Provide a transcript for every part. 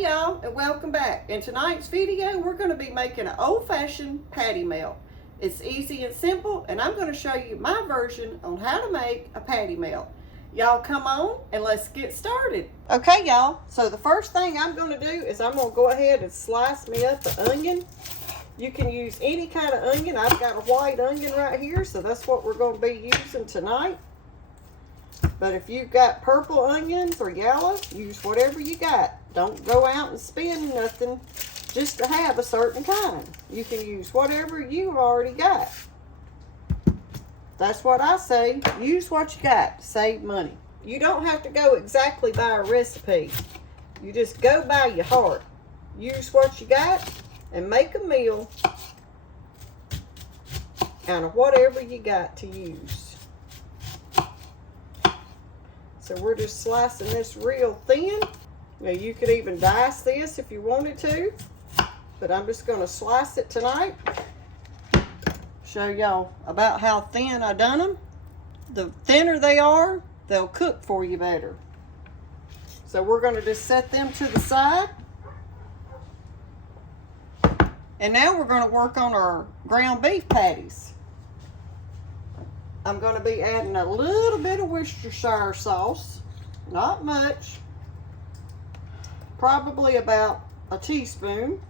Hey y'all, and welcome back. In tonight's video, we're going to be making an old-fashioned patty melt. It's easy and simple, and I'm going to show you my version on how to make a patty melt. Y'all come on and let's get started. Okay y'all, so the first thing I'm going to do is I'm going to go ahead and slice me up an onion. You can use any kind of onion. I've got a white onion right here, so that's what we're going to be using tonight. But if you've got purple onions or yellow, use whatever you got. Don't go out and spend nothing just to have a certain kind. You can use whatever you've already got. That's what I say. Use what you got to save money. You don't have to go exactly by a recipe. You just go by your heart. Use what you got and make a meal out of whatever you got to use. So we're just slicing this real thin. Now you could even dice this if you wanted to, but I'm just going to slice it tonight. Show y'all about how thin I done them. The thinner they are, they'll cook for you better. So we're going to just set them to the side. And now we're going to work on our ground beef patties. I'm going to be adding a little bit of Worcestershire sauce, not much. Probably about a teaspoon.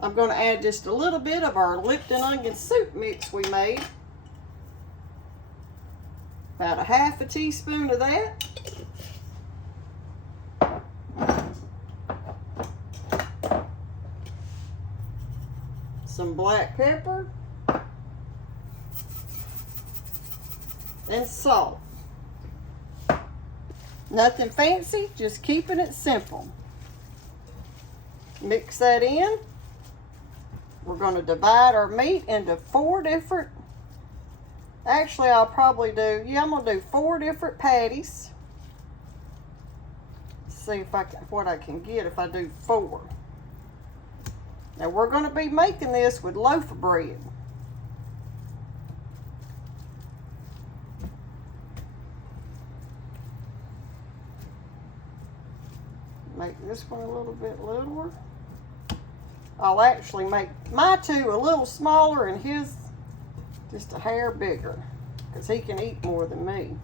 I'm going to add just a little bit of our Lipton onion soup mix we made. About a half a teaspoon of that. Some black pepper. And salt. Nothing fancy, just keeping it simple. Mix that in. We're going to divide our meat into 4 different, actually I'll probably do, I'm going to do 4 different patties. Let's see if what I can get if I do 4. Now we're going to be making this with loaf of bread. Make this one a little bit littler. I'll actually make my 2 a little smaller and his just a hair bigger because he can eat more than me.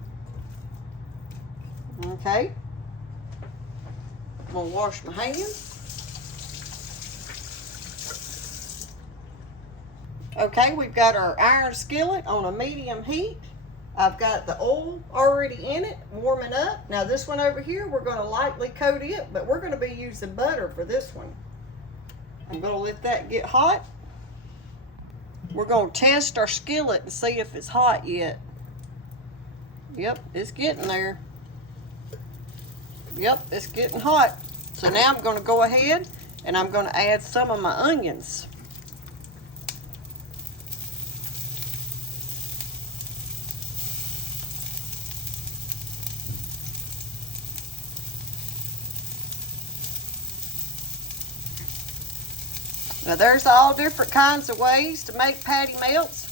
Okay. I'm going to wash my hands. Okay, we've got our iron skillet on a medium heat. I've got the oil already in it, warming up. Now this one over here, we're going to lightly coat it, but we're going to be using butter for this one. I'm going to let that get hot. We're going to test our skillet and see if it's hot yet. Yep, it's getting there. Yep, it's getting hot. So now I'm going to go ahead and I'm going to add some of my onions. Now there's all different kinds of ways to make patty melts.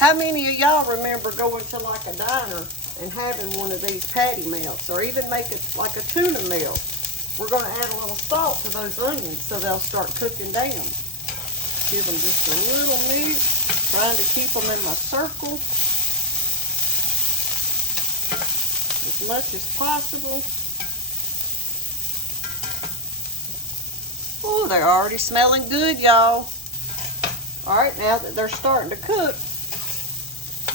How many of y'all remember going to like a diner and having one of these patty melts, or even make it like a tuna melt? We're going to add a little salt to those onions so they'll start cooking down. Give them just a little mix, trying to keep them in my circle as much as possible. Oh, they're already smelling good, y'all. All right, now that they're starting to cook,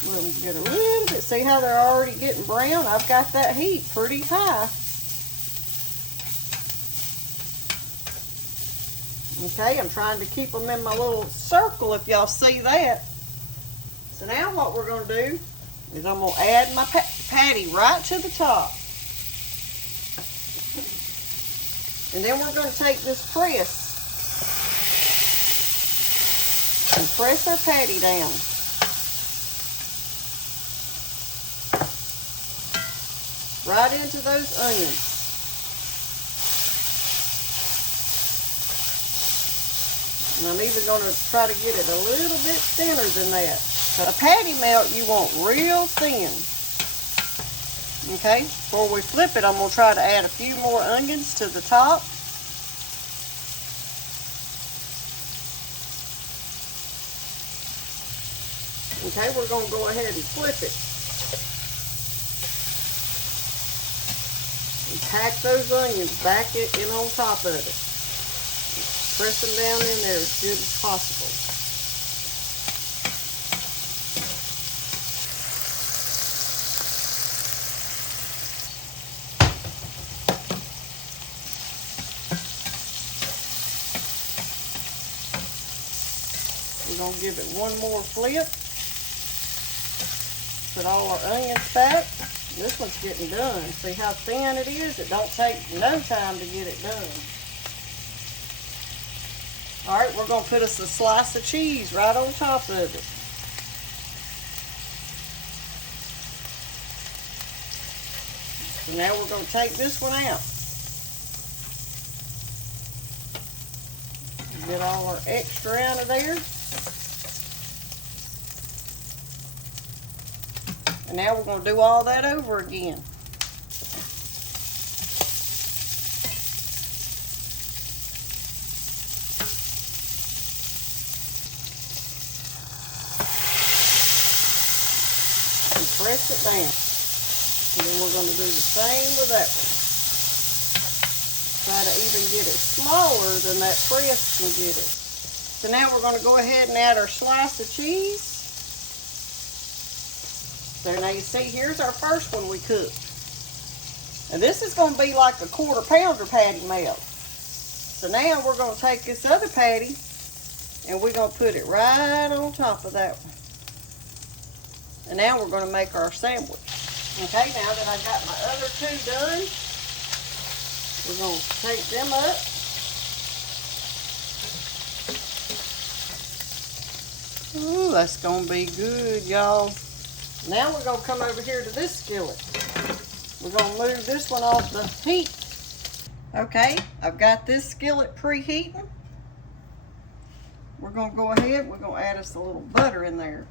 we'll get a little bit. See how they're already getting brown? I've got that heat pretty high. Okay, I'm trying to keep them in my little circle, if y'all see that. So now what we're going to do is I'm going to add my patty right to the top. And then we're going to take this press and press our patty down. Right into those onions. And I'm even going to try to get it a little bit thinner than that. A patty melt you want real thin. Okay, before we flip it, I'm going to try to add a few more onions to the top. Okay, we're going to go ahead and flip it. And pack those onions back in on top of it. Press them down in there as good as possible. We're going to give it one more flip. Put all our onions back. This one's getting done. See how thin it is? It don't take no time to get it done. All right, we're going to put us a slice of cheese right on top of it. So now we're going to take this one out. Get all our extra out of there. And now we're going to do all that over again. And press it down. And then we're going to do the same with that one. Try to even get it smaller than that press can get it. So now we're going to go ahead and add our slice of cheese. So now you see, here's our first one we cooked. And this is going to be like a 1/4 pounder patty melt. So now we're going to take this other patty and we're going to put it right on top of that one. And now we're going to make our sandwich. Okay, now that I got my other two done, we're going to take them up. Ooh, that's going to be good, y'all. Now we're going to come over here to this skillet. We're going to move this one off the heat. Okay, I've got this skillet preheating. We're going to go ahead, we're going to add us a little butter in there.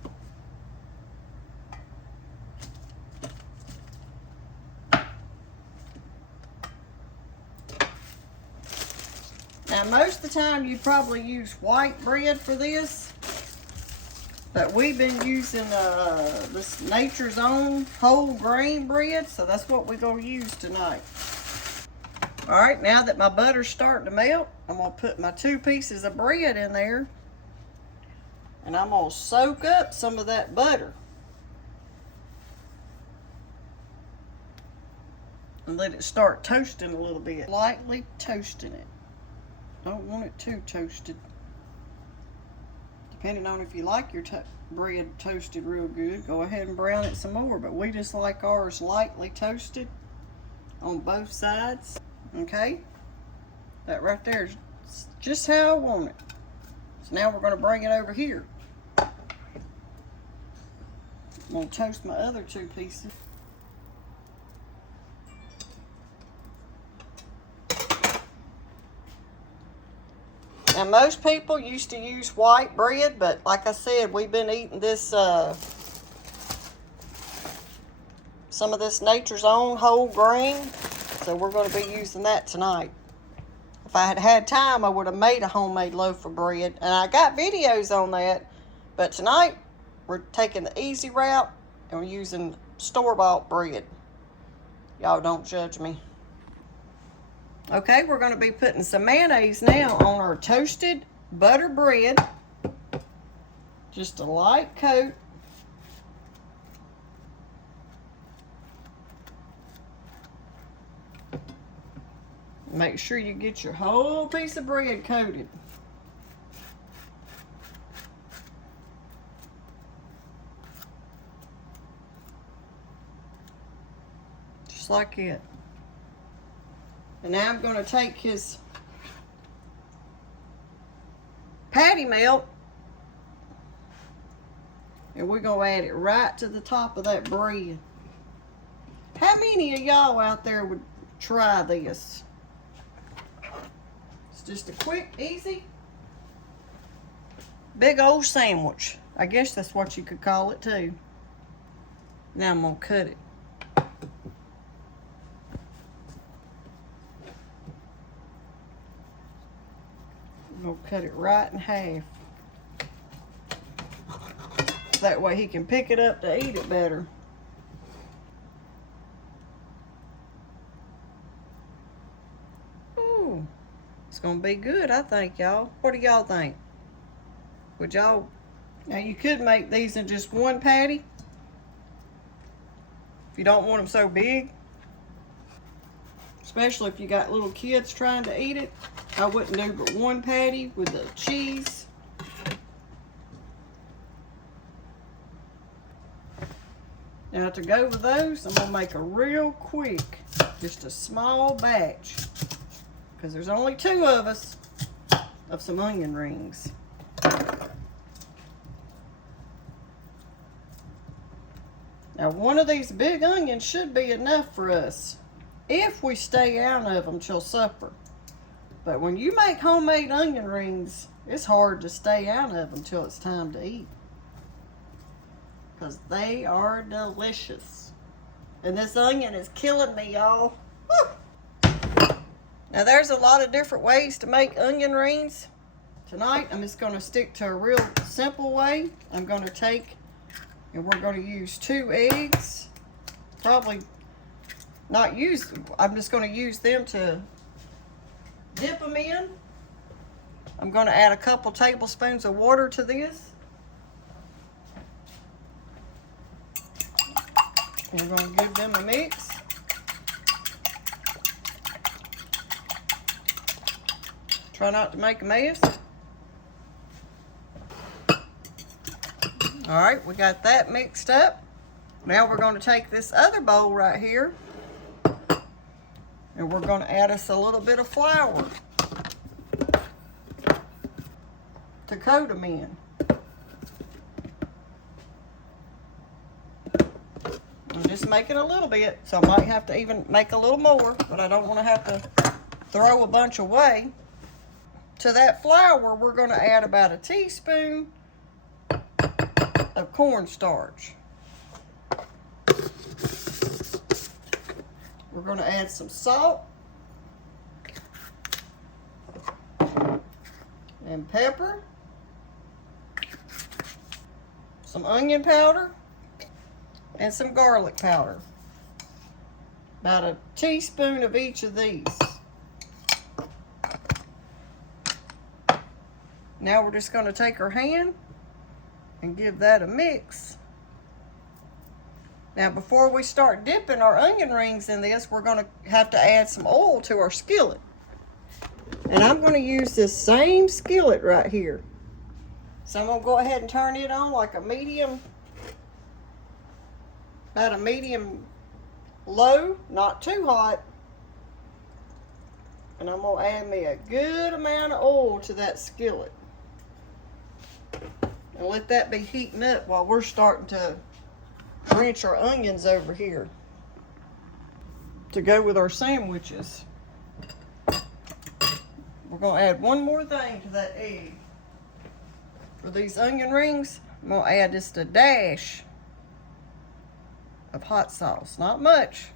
Now most of the time you probably use white bread for this. But we've been using this Nature's Own whole grain bread, so that's what we're going to use tonight. All right, now that my butter's starting to melt, I'm going to put my 2 pieces of bread in there, and I'm going to soak up some of that butter. And let it start toasting a little bit. Lightly toasting it. Don't want it too toasted. Depending on if you like your bread toasted real good, go ahead and brown it some more. But we just like ours lightly toasted on both sides. Okay? That right there is just how I want it. So now we're going to bring it over here. I'm going to toast my other 2 pieces. Now most people used to use white bread, but like I said, we've been eating this, some of this Nature's Own whole grain, so we're going to be using that tonight. If I had had time, I would have made a homemade loaf of bread, and I got videos on that, but tonight we're taking the easy route, and we're using store-bought bread. Y'all don't judge me. Okay, we're going to be putting some mayonnaise now on our toasted butter bread. Just a light coat. Make sure you get your whole piece of bread coated. Just like it. And now I'm going to take his patty melt and we're going to add it right to the top of that bread. How many of y'all out there would try this? It's just a quick, easy, big old sandwich. I guess that's what you could call it too. Now I'm going to cut it. we'll cut it right in half. That way he can pick it up to eat it better. Ooh, it's gonna be good, I think, y'all. What do y'all think? Would y'all? Now you could make these in just one patty if you don't want them so big. Especially if you got little kids trying to eat it. I wouldn't do but one patty with the cheese. Now to go with those, I'm gonna make a real quick, just a small batch, because there's only 2 of us, of some onion rings. Now one of these big onions should be enough for us, if we stay out of them till supper. But when you make homemade onion rings, it's hard to stay out of them till it's time to eat, because they are delicious. And this onion is killing me, y'all. Now there's a lot of different ways to make onion rings. Tonight I'm just gonna stick to a real simple way. I'm gonna take, and we're gonna use 2 eggs. Probably not use, I'm just gonna use them to dip them in. I'm gonna add a couple tablespoons of water to this. We're going to give them a mix. Try not to make a mess. All right, we got that mixed up. Now we're going to take this other bowl right here, and we're going to add us a little bit of flour to coat them in. I'm just making a little bit, so I might have to even make a little more, but I don't want to have to throw a bunch away. To that flour, we're going to add about a teaspoon of cornstarch. We're going to add some salt and pepper, some onion powder, and some garlic powder. About a teaspoon of each of these. Now we're just going to take our hand and give that a mix. Now before we start dipping our onion rings in this, we're going to have to add some oil to our skillet. And I'm going to use this same skillet right here. So I'm going to go ahead and turn it on like a medium, about a medium low, not too hot. And I'm going to add me a good amount of oil to that skillet. And let that be heating up while we're starting to drench our onions over here to go with our sandwiches. We're going to add one more thing to that egg. For these onion rings, I'm going to add just a dash of hot sauce. Not much.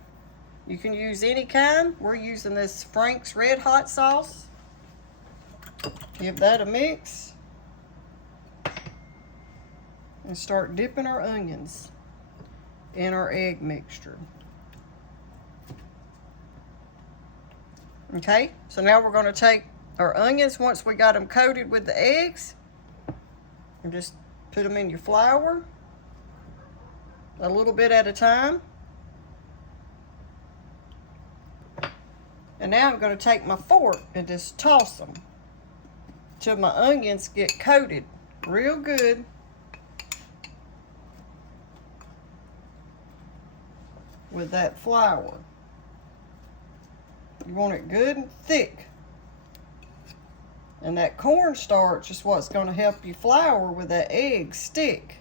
You can use any kind. We're using this Frank's Red Hot Sauce. Give that a mix. And start dipping our onions in our egg mixture. Okay, so now we're going to take our onions, once we got them coated with the eggs, and just put them in your flour, a little bit at a time. And now I'm going to take my fork and just toss them till my onions get coated real good. With that flour. You want it good and thick. And that cornstarch is what's going to help your flour with that egg stick.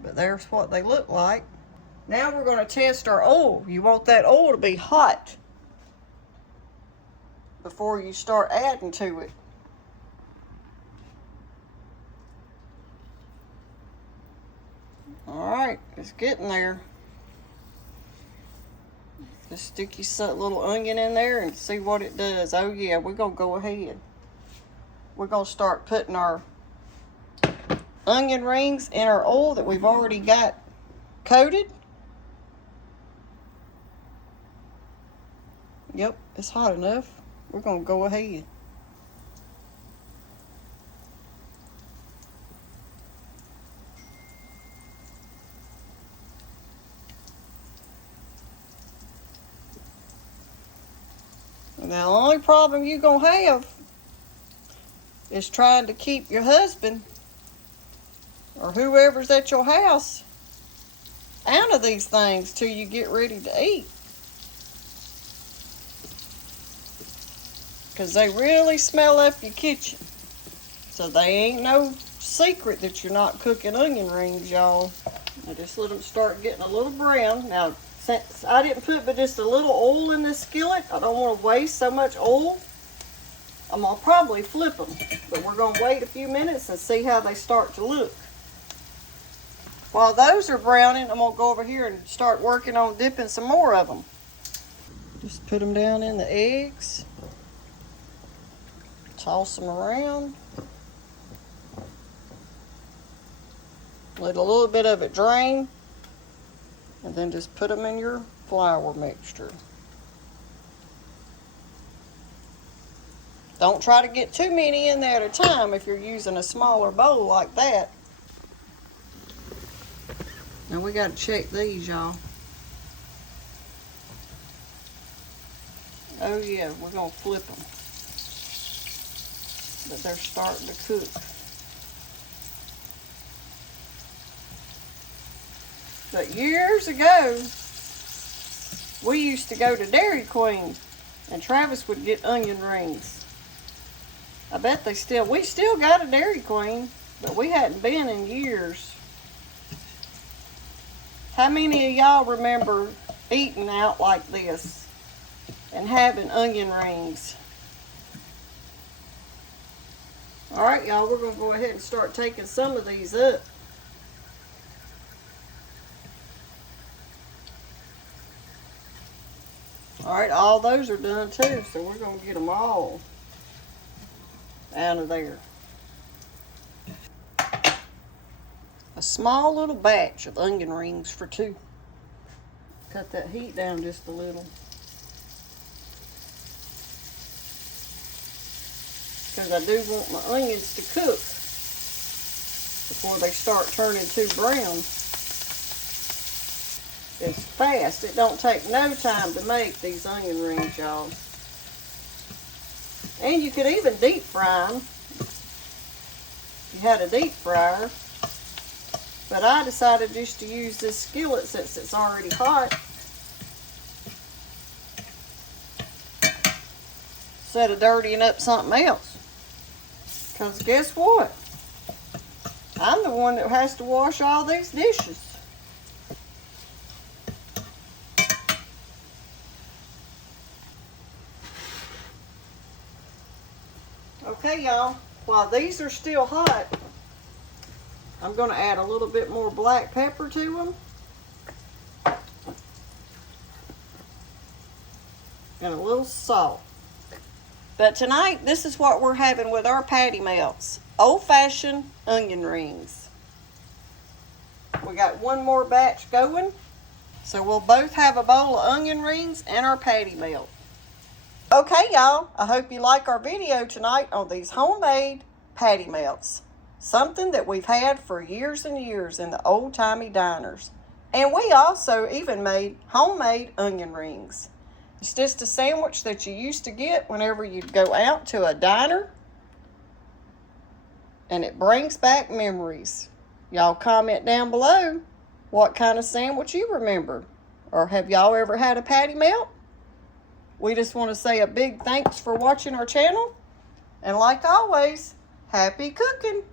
But there's what they look like. Now we're going to test our oil. You want that oil to be hot before you start adding to it. All right, it's getting there. Just stick your little onion in there and see what it does. Oh yeah, we're gonna go ahead. We're gonna start putting our onion rings in our oil that we've already got coated. Yep, it's hot enough. We're gonna go ahead. Now, the only problem you're going to have is trying to keep your husband or whoever's at your house out of these things till you get ready to eat. Because they really smell up your kitchen. So they ain't no secret that you're not cooking onion rings, y'all. I just let them start getting a little brown. Now, since I didn't put but just a little oil in this skillet, I don't want to waste so much oil. I'm going to probably flip them, but we're going to wait a few minutes and see how they start to look. While those are browning, I'm going to go over here and start working on dipping some more of them. Just put them down in the eggs. Toss them around. Let a little bit of it drain. And then just put them in your flour mixture. Don't try to get too many in there at a time if you're using a smaller bowl like that. Now we got to check these, y'all. Oh yeah, we're going to flip them. But they're starting to cook. But years ago, we used to go to Dairy Queen and Travis would get onion rings. I bet we still got a Dairy Queen, but we hadn't been in years. How many of y'all remember eating out like this and having onion rings? All right, y'all, we're going to go ahead and start taking some of these up. All right, all those are done too, so we're going to get them all out of there. A small little batch of onion rings for two. Cut that heat down just a little. Because I do want my onions to cook before they start turning too brown. It's fast. It don't take no time to make these onion rings, y'all. And you could even deep fry them if you had a deep fryer. But I decided just to use this skillet since it's already hot. Instead of dirtying up something else. Because guess what? I'm the one that has to wash all these dishes. Okay, y'all, while these are still hot, I'm going to add a little bit more black pepper to them. And a little salt. But tonight, this is what we're having with our patty melts. Old-fashioned onion rings. We got one more batch going. So we'll both have a bowl of onion rings and our patty melt. Okay, y'all, I hope you like our video tonight on these homemade patty melts. Something that we've had for years and years in the old-timey diners. And we also even made homemade onion rings. It's just a sandwich that you used to get whenever you'd go out to a diner. And it brings back memories. Y'all comment down below what kind of sandwich you remember. Or have y'all ever had a patty melt? We just want to say a big thanks for watching our channel. And like always, happy cooking!